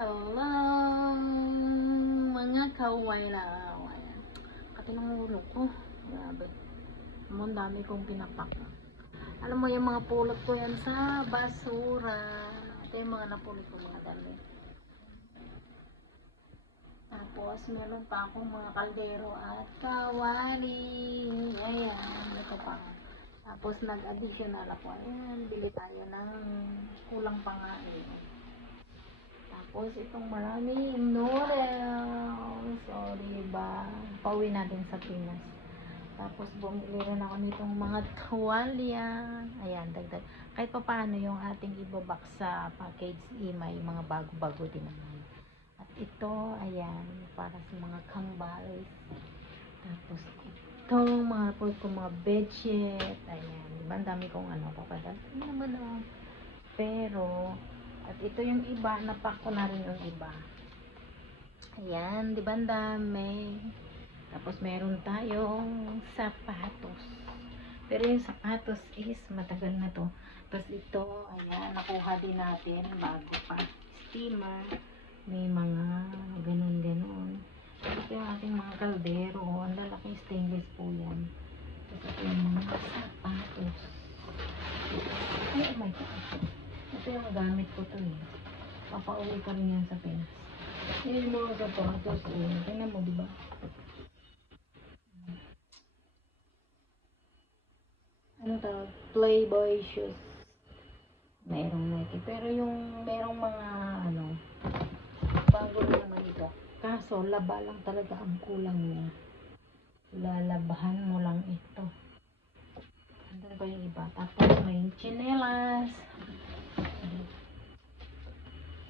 Hello, mga kawaylaw. Ayan. Kati ng ulo ko. Grabe. Ang dami kong pinapak. Alam mo yung mga pulot ko yan sa basura. Ito yung mga napulot ko mga dami. Tapos meron pa akong mga kaldero at kawali. Ayan. Ito pa. Tapos nag-additional ako. Ayan. Bili tayo ng kulang pa nga eh. Tapos itong maraming noodles. O, diba? Pauwi natin sa Pinas. Tapos bumili rin ako nitong mga tuwalya. Ayan, dagdag. Kahit pa paano yung ating ibabak sa package, may mga bago-bago din naman. At ito, ayan, para sa mga kambales. Tapos itong mga po kong mga bedsheet. Ayan, diba? Ang dami kong papadal. Ano naman pero at ito yung iba, napak ko na rin yung iba. Ayan, di ba ang dami? Tapos meron tayong sapatos. Pero yung sapatos is matagal na to. Tapos ito, ayan, nakuha din natin bago pa. Steamer. May mga ganun-ganun. Ito yung ating mga kaldero. Ang lalaking stainless po yan. Tapos ito yung mga sapatos. Oh my God. Ito yung gamit ko to eh. Papauwi ka rin yan sa Pinas. Yung mga sapatos eh. Tingnan mo diba? Ano tawag? Playboy shoes. Mayroong Nike. Pero yung merong mga bago naman ito. Kaso laba lang talaga ang kulang niya. Lalabahan mo lang ito. Andun pa yung iba. Tapos may chinelas.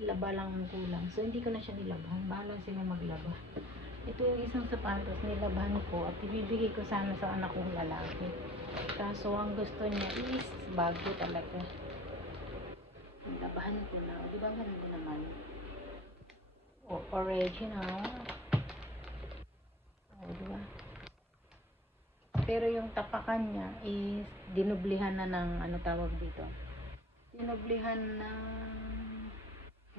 Laba lang ang kulang. So, hindi ko na siya nilabahan. Bahala sila maglaba. Ito yung isang sapatos, nilabahan ko at ibibigay ko sana sa anak kong lalaki. Kaso, ang gusto niya is bago talaga. Nilabahan ko na. O, diba ganun din naman? O, original. O, diba? Pero yung tapakan niya is dinublihan na ng, tawag dito? Dinublihan ng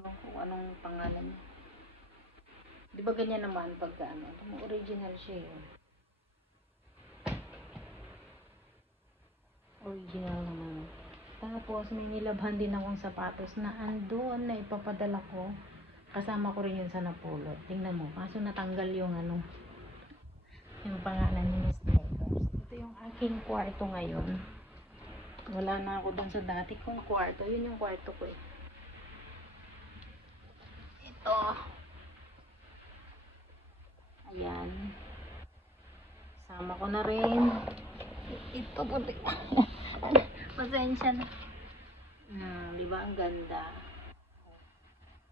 kung anong pangalan niya. Di ba ganyan naman pagka original siya yun. Original naman. Tapos may nilabhan din akong sapatos na andun na ipapadala ko. Kasama ko rin yun sa napulot. Tingnan mo. Kaso natanggal yung yung pangalan niya ni Sneakers. Ito yung aking kwarto ngayon. Wala na ako dun sa dati kong kwarto. Yun yung kwarto ko eh. Ito. Ayan. Sama ko na rin. Ito puti. Pasensya na. Diba ang ganda?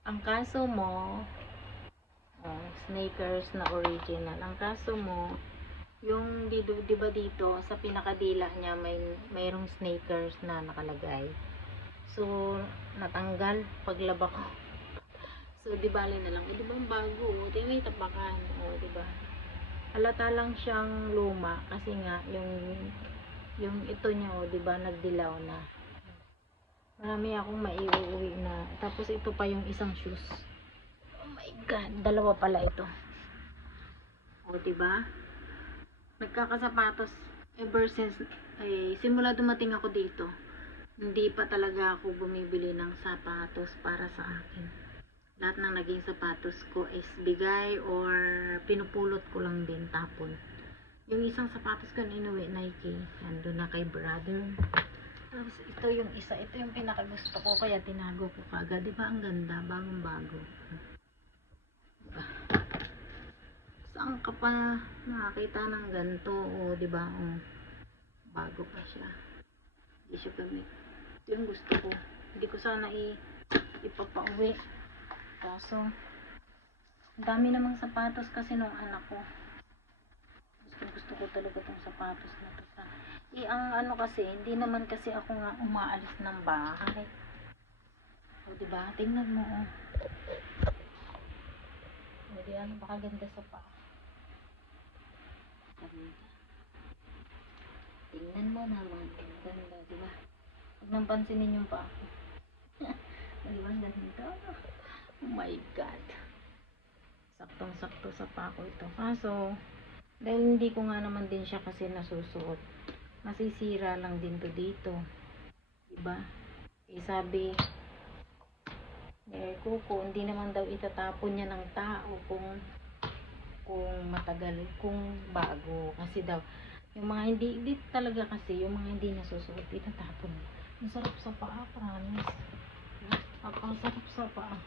Ang kaso mo, Sneakers na original. Ang kaso mo, yung diba dito sa pinakadila niya mayroong Sneakers na nakalagay. So, natanggal paglaba ko. So, di bali na lang. Di ba ang bago? Di may tapakan. O, di ba? Halata lang siyang luma kasi nga yung ito niya, o, di ba, nagdilaw na. Marami akong maiuwi na. Tapos ito pa yung isang shoes. Oh my God, dalawa pala ito. O, di ba? Nagkakasapatos ever since simula dumating ako dito. Hindi pa talaga ako bumibili ng sapatos para sa akin. Lahat ng naging sapatos ko is bigay or pinupulot ko lang din tapon. Yung isang sapatos ko na inuwi, Nike, nandun na kay brother. Tapos ito yung isa, ito yung pinakagusto ko kaya tinago ko kagad. Diba ang ganda, bagong bago. Diba? Saan ka pa nakakita ng ganito? O diba, bago pa siya. Hindi siya gamit. Ito yung gusto ko. Hindi ko sana ipapauwi. Kaso, ang dami namang sapatos kasi nung anak ko. Gusto ko talaga tong sapatos na to. Ang kasi, hindi naman kasi ako nga umaalis ng bahay. O, diba? Tingnan mo, O, diba? Baka ganda sa pa. Ganda. Tingnan mo naman. Ganda, diba? Huwag nang pansinin yung pa ako. Diba? Ganda. Oh my God. Saktong-sakto sa pako ito. Kaso, dahil hindi ko nga naman din siya kasi nasusuot, masisira lang din to dito. Diba? Eh sabi, Kuko, hindi naman daw itatapon niya ng tao kung matagal, kung bago. Kasi daw, yung mga hindi talaga kasi, yung mga hindi nasusuot, itatapon. Ang sarap sa paa, promise. Ang sarap sa paa.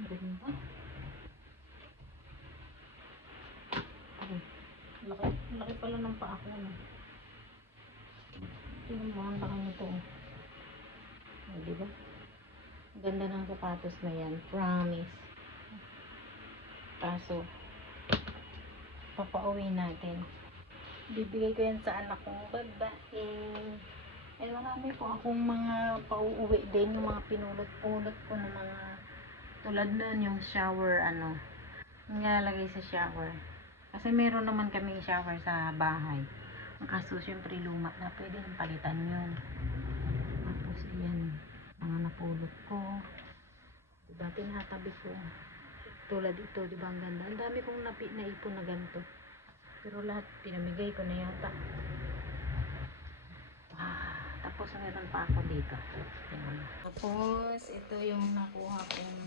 Ang ganda. Laki, laki pala ng paa ko. Ano? Tingnan mo, ang laki nito. O, diba? Ganda ng sapatos na yan. Promise. Kaso, papauwi natin. Bibigay ko yan sa anak kong babae. Eh, marami po akong mga pauuwi din. Yung mga pinulot-pulot ko ng mga tulad nun, yung shower, yung nilalagay sa shower. Kasi meron naman kaming shower sa bahay. Ang kaso, syempre luma na. Pwede nang palitan yun. Tapos, yan. Mga napulot ko. Diba, tinatabi ko. Tulad ito, diba, ang ganda. Ang dami kong naipon na ganito. Pero lahat, pinamigay ko na yata. Tapos, meron pa ako dito. Yan. Tapos, ito yung nakuha kong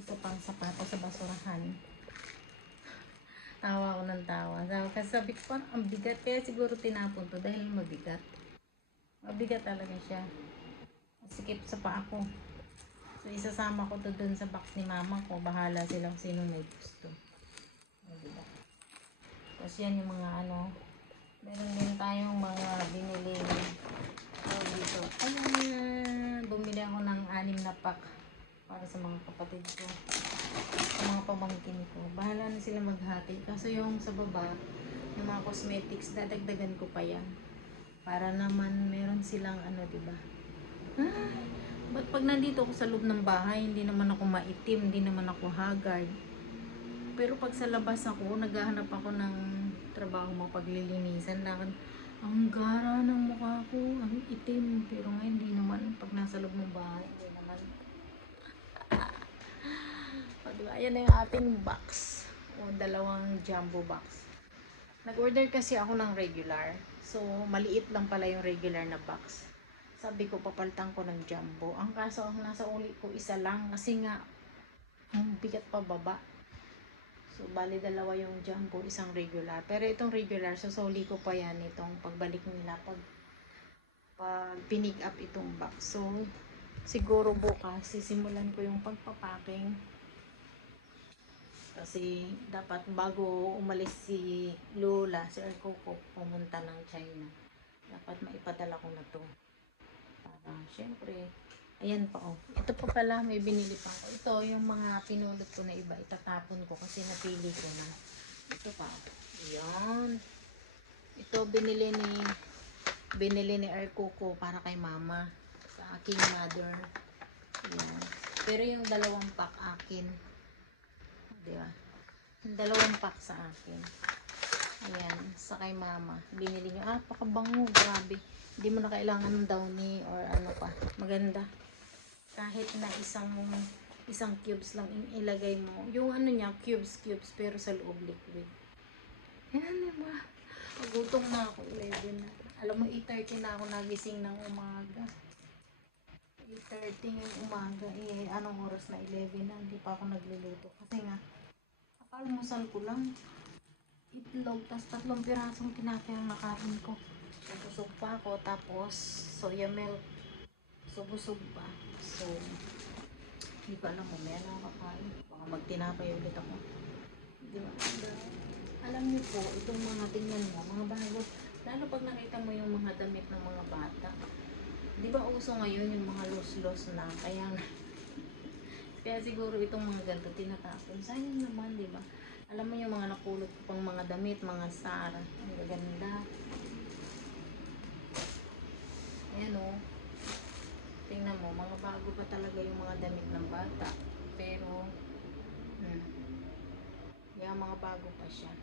isa pang sapato sa basurahan. Tawa ko ng tawa. Kasi sabi ko parang ang bigat. Kaya siguro tinapon to dahil mabigat. Mabigat talaga siya. Sikip sa paa ko. So, isasama ko to dun sa box ni mama ko. Bahala silang sino may gusto. Diba? Tapos yan yung mga meron din tayong mga binili dito. Ayan, bumili ako ng 6 na pack para sa mga kapatid ko. Sa mga pamangkin ko. Bahala na sila maghati. Kaso yung sa baba, yung mga cosmetics, dadagdagan ko pa yan. Para naman meron silang diba? Ba't pag nandito ako sa loob ng bahay, hindi naman ako maitim, hindi naman ako haggard. Pero pag sa labas ako, naghahanap ako ng trabaho mapaglilinisan lang. Ang gara ng mukha ko, ang itim. Pero ngayon, hindi naman. Pag nasa loob ng bahay, hindi naman. Diba? Ayan na yung ating box. O, 2 jumbo box. Nag-order kasi ako ng regular. So, maliit lang pala yung regular na box. Sabi ko, papalitan ko ng jumbo. Ang kaso, ang nasa ulit ko, isa lang. Kasi nga, bigat pa baba. So, bali 2 yung jumbo, isang regular. Pero itong regular, sasoli ko pa yan itong pagbalik nila pag pinick up itong box. So, siguro bukas, sisimulan ko yung pagpapacking. Kasi, dapat bago umalis si Lola, si Ercoco, pumunta ng China. Dapat maipadala ko na to. Para, syempre, ayan pa Ito pa pala, may binili pa ako. Ito, yung mga pinulot ko na iba, itatapon ko kasi napili ko na. Ito pa. Ayan. Ito, binili ni Ercoco para kay mama. Sa aking mother. Ayan. Pero yung 2 pack akin. Diba? Yung 2 pack sa akin. Ayan. Sa kay mama. Binili nyo. Pakabango. Grabe. Hindi mo na kailangan ng downy or pa. Maganda. Kahit na isang cubes lang ilagay mo. Yung niya, cubes, pero sa loob liquid. Yan, diba? Pagutom na ako, 11 na. Alam mo, 8:30 na ako nagising ng umaga. 8:30 yung umaga. Anong oras na? 11 na. Hindi pa ako nagluluto. Kasi nga, almusal ko lang. Itlog, tas 3 pirasong tinapay ang nakain ko. So, busog pa ako. Tapos, soya milk. So, busog pa. So, hindi ko alam mo, may kakain. Baka magtinapay ulit ako. Di ba? Alam niyo po, itong mga tingnan mo, mga bago, lalo pag nakita mo yung mga damit ng mga bata. Di ba uso ngayon yung mga los-los na, kaya siguro itong mga ganito tinatapon. Sayang naman, di ba? Alam mo yung mga napulot ko pang mga damit, mga Sara. Ang gaganda. Ayan tingnan mo, mga bago pa talaga yung mga damit ng bata. Pero, yung mga bago pa siya.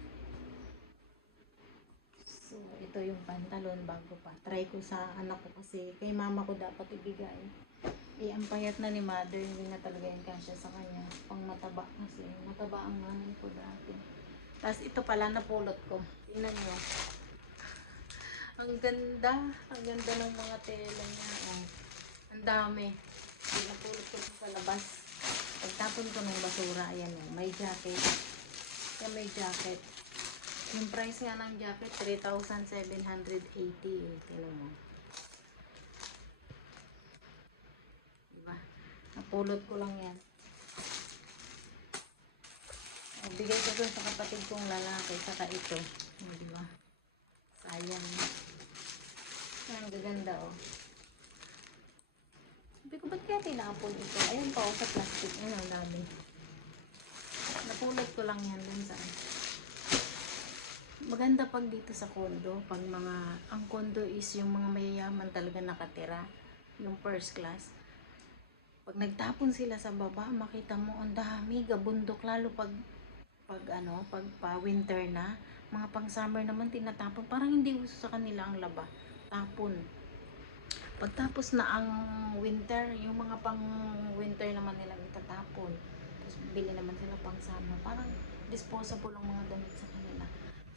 So, ito yung pantalon, bago pa. Try ko sa anak ko kasi kay mama ko dapat ibigay. Eh, ang payat na ni mother, hindi na talaga yung kasya sa kanya. Pang mataba kasi. Mataba ang nanay ko dati. Tapos ito pala, napulot ko. Tingnan nyo. Ang ganda. Ang ganda ng mga tela niya. Oh. Ang dami. Napulot ko sa labas. Pagtapon ko ng basura, ayan oh. May jacket. Kaya may jacket. Yung price nga ng jacket, 3,780 eh. Tingnan mo. Diba? Napulot ko lang yan. Bigay ko dun sa kapatid kong lalaki, saka ito. Diba? Sayang. Ang gaganda oh. Sabi ko, ba't kaya tinapon ito? Ayun pa sa plastic. Ayun, ang dami. Napulot ko lang yan dun sa maganda pag dito sa condo. Pag mga, ang condo is yung mga mayayaman talaga nakatira. Yung first class. Pag nagtapon sila sa baba, makita mo ang dami, gabundok. Lalo pag pa winter na. Mga pang summer naman tinatapon. Parang hindi uso sa kanila ang laba. Tapon. Pagtapos na ang winter, yung mga pang winter naman nila itatapon. Tapos bili naman sila pang summer. Parang disposable ang mga damit sa kanila.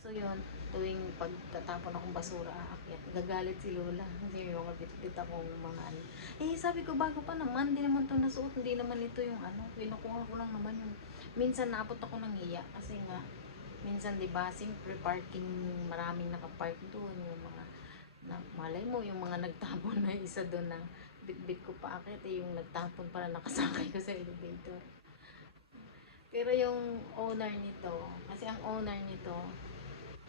So yun, tuwing pagtatapon akong basura, aakyat. Gagalit si Lola. Kasi yung mga bit-bit akong mga ano. Eh sabi ko, bago pa naman, hindi naman ito nasuot. Hindi naman ito yung ano. Kinukuha ko lang naman yung, minsan naapot ako ng hiya. Kasi nga, minsan diba, free parking, maraming nakapark doon. Yung mga na malay mo yung mga nagtapon na isa doon na bit-bit ko pa akit eh, yung nagtapon pala nakasakay ko sa elevator. Pero yung owner nito, kasi ang owner nito,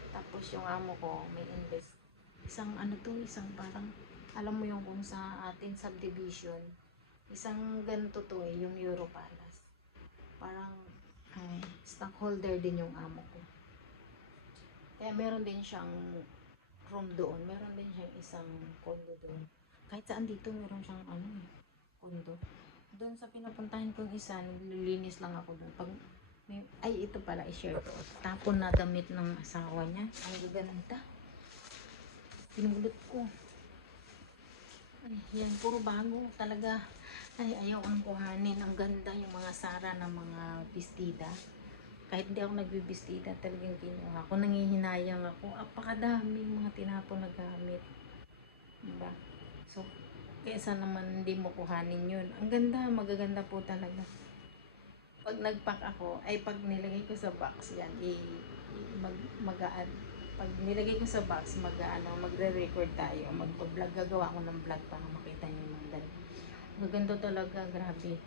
tapos yung amo ko may invest, isang ano to, isang parang alam mo yung kung sa atin subdivision, isang ganito to eh, yung Europalace, parang ay, stockholder din yung amo ko, kaya meron din siyang room doon, meron din siyang isang condo doon. Kahit saan dito meron siyang ano eh, condo. Doon sa pinupuntahan kong isa, naglilinis lang ako doon. Pag ay ito pala i-share ko. Tapon na damit ng asawa niya. Ang gaganda. Pinulot ko. Ay, yan puro bago talaga. Ay, ayaw ang kuhanin. Ang ganda yung mga Sara na mga bestida. Kahit hindi ako nagbibistida, talagang kinuha ako. Nangihinayang ako. Apakadaming mga tinapon na gamit. Diba? So, kesa naman hindi mo kuhanin yun. Ang ganda, magaganda po talaga. Pag nag-pack ako, ay pag nilagay ko sa box yan, mag-add. Pag nilagay ko sa box, magre-record tayo. Mag-vlog, gagawa ako ng vlog para makita nyo yung mga dali. Maganda talaga, grabe.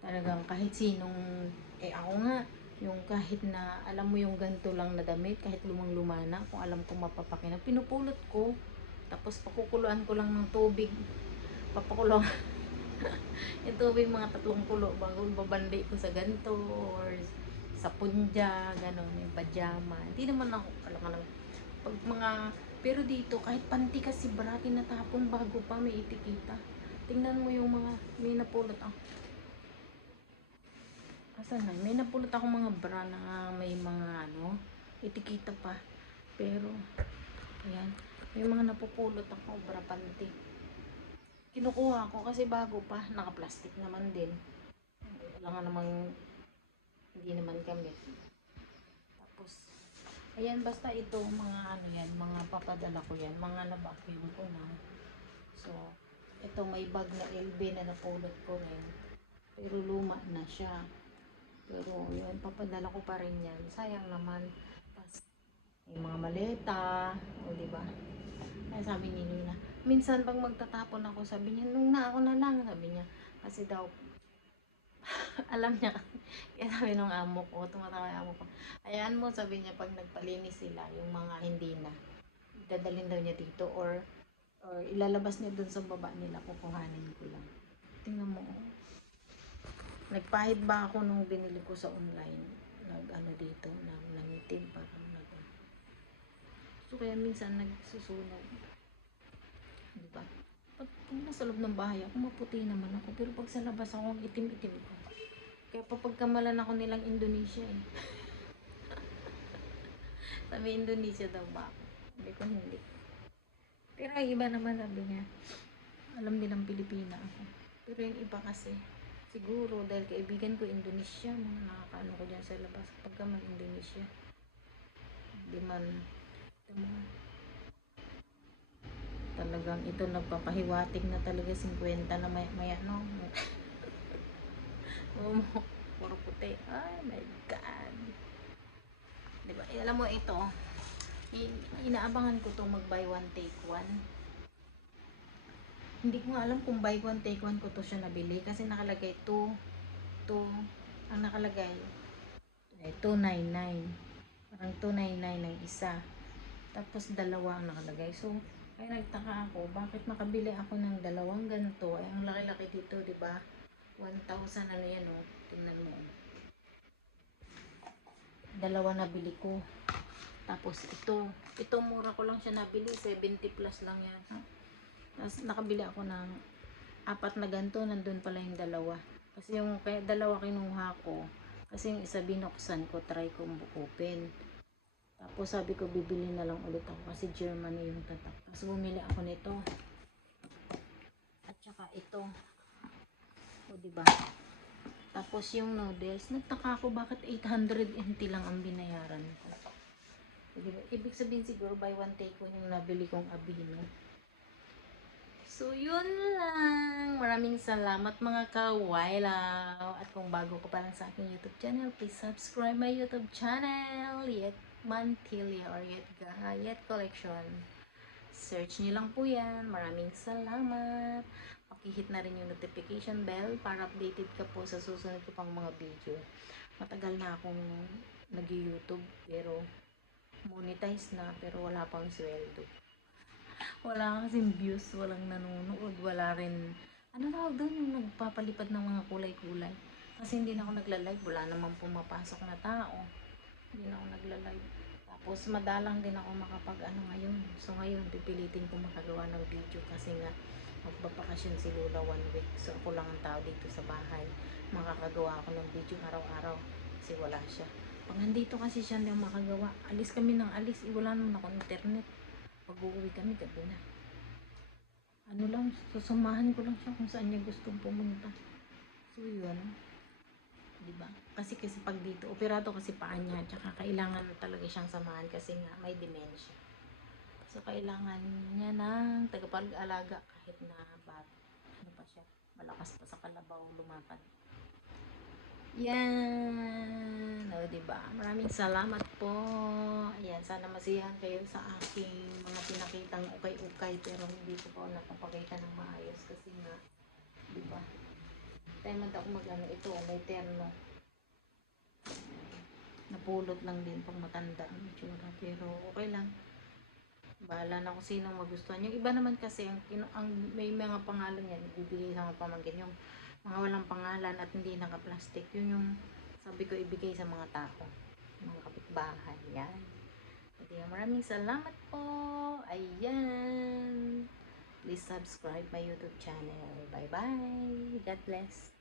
Talagang kahit sinong, ako nga, yung kahit na alam mo yung ganito lang na damit, kahit lumang-luma na, kung alam kong mapapakinang, pinupulot ko, tapos pakukuluan ko lang ng tubig, papakuluan yung tubig mga 3 kulo bago babandi ko sa ganito or sa punja, gano'n, yung pajama. Hindi naman ako alam pag mga, pero dito kahit panty kasi bra tinatapon bago pa may etiketa. Tingnan mo yung mga may napulot ako. Asan na? May napulot ako mga bra na may mga ano, etiketa pa. Pero, ayan. May mga napupulot ako, bra panty. Kinukuha ko kasi bago pa. Naka-plastic naman din. Wala nga namang, hindi naman gamit. Tapos, ayan, basta ito, mga ano yan, mga papadala ko yan. Mga na-vacuum ko na. So, ito may bag na LB na napulot ko rin. Pero luma na siya. Pero yun, papadala ko pa rin yan. Sayang naman. Tapos, yung mga maleta, o diba? Kaya sabi ni Luna, minsan pag magtatapon ako, sabi niya, nung na ako na lang, sabi niya. Kasi daw, alam niya, kaya sabi nung amo ko, tumatawa yung amo ko, ayan mo, sabi niya, pag nagpalinis sila, yung mga hindi na, dadalhin daw niya dito, or ilalabas niya dun sa baba nila, kukuhanin ko lang. Tingnan mo, nagpahid ba ako nung binili ko sa online? Nag-ano dito, nangitim parang nag. So kaya minsan nagsusunog. Diba? Pag nasa loob ng bahay ako, maputi naman ako. Pero pag sa labas ako, itim-itim ko. Kaya papagkamalan ako nilang Indonesia eh. Sabi Indonesia daw ba ako? Sabi ko hindi. Pero ay iba naman sabi niya. Alam nilang Pilipina ako. Pero yung iba kasi, siguro dahil kaibigan ko Indonesia, mga nakakaano ko dyan sa labas pagka man Indonesia. Di man, ito mga, talagang ito nagpapahiwatig na talaga 50 na maya, maya no. Puro puti. Ay my God. Diba? Alam mo ito, inaabangan ko itong mag buy one take one. Hindi ko nga alam kung buy one take one ko to siya nabili kasi nakalagay 2 ang nakalagay ay 299. Parang 299 ng isa. Tapos dalawa ang nakalagay. So, kaya nagtaka ako, bakit makabili ako ng dalawang ganito? Ay, ang laki-laki dito, di ba? 1,000 ano yan, oh. Tingnan mo. Dalawa nabili ko. Tapos ito mura ko lang siya nabili, 70 plus lang yan. Tapos nakabili ako ng 4 na ganito, nandun pala yung dalawa. Kasi yung dalawa kinuha ko, kasi yung isa binuksan ko, try kong open. Tapos sabi ko bibili na lang ulit ako kasi Germany yung tatak. Tapos bumili ako nito. At saka ito. O diba? Tapos yung noodles, nagtaka ako bakit 800 NT lang ang binayaran ko. O diba? Ibig sabihin siguro buy one take one yung nabili kong Abino. So yun lang. Maraming salamat mga kawailaw. At kung bago ko pa lang sa aking YouTube channel, please subscribe my YouTube channel. Yet Mantilia or Yet Collection. Search nyo lang po yan. Maraming salamat. Pakihit na rin yung notification bell para updated ka po sa susunod ko pang mga video. Matagal na akong nag-YouTube pero monetize na pero wala pang sweldo. Wala kasing views, walang nanonood, wala rin ano tawag doon yung nagpapalipad ng mga kulay-kulay. Kasi hindi na ako nagla-live, wala namang pumapasok na tao. Hindi na ako nagla-live. Tapos madalang din ako makapag-ano ngayon. So ngayon pipilitin ko makagawa ng video kasi nga magbabakasyon si Lola 1 week. So ako lang ang tao dito sa bahay. Makakagawa ako ng video araw-araw kasi wala siya. Pag nandito kasi siya hindi makagawa. Alis kami ng alis, wala naman ako internet. Pag uuwi kami gabi na. Ano lang, susamahan ko lang siya kung saan niya gustong pumunta. So yun. Diba? Kasi pag dito, operado kasi paa niya, tsaka kailangan talaga siyang samahan kasi nga may dementia. So kailangan niya ng tagapag-alaga kahit na ano pa siya, malakas pa sa kalabaw lumakad. Yan. O diba? Maraming salamat po. Ayan, sana masiyahan kayo sa aking mga pinakitang ukay-ukay pero hindi ko pa napapakita ng maayos kasi nga, diba? Tayo man ako mag-ano ito, may terno. Napulot lang din pang matanda ang itsura pero okay lang. Bahala na kung sino magustuhan. Yung iba naman kasi ang may mga pangalan yan, ibibigay sa mga pamangkin yung mga walang pangalan at hindi naka-plastic. Yun yung sabi ko ibigay sa mga tao, mga kapitbahay. Yan. Okay, maraming salamat po. Ayan. Please subscribe my YouTube channel. Bye bye. God bless.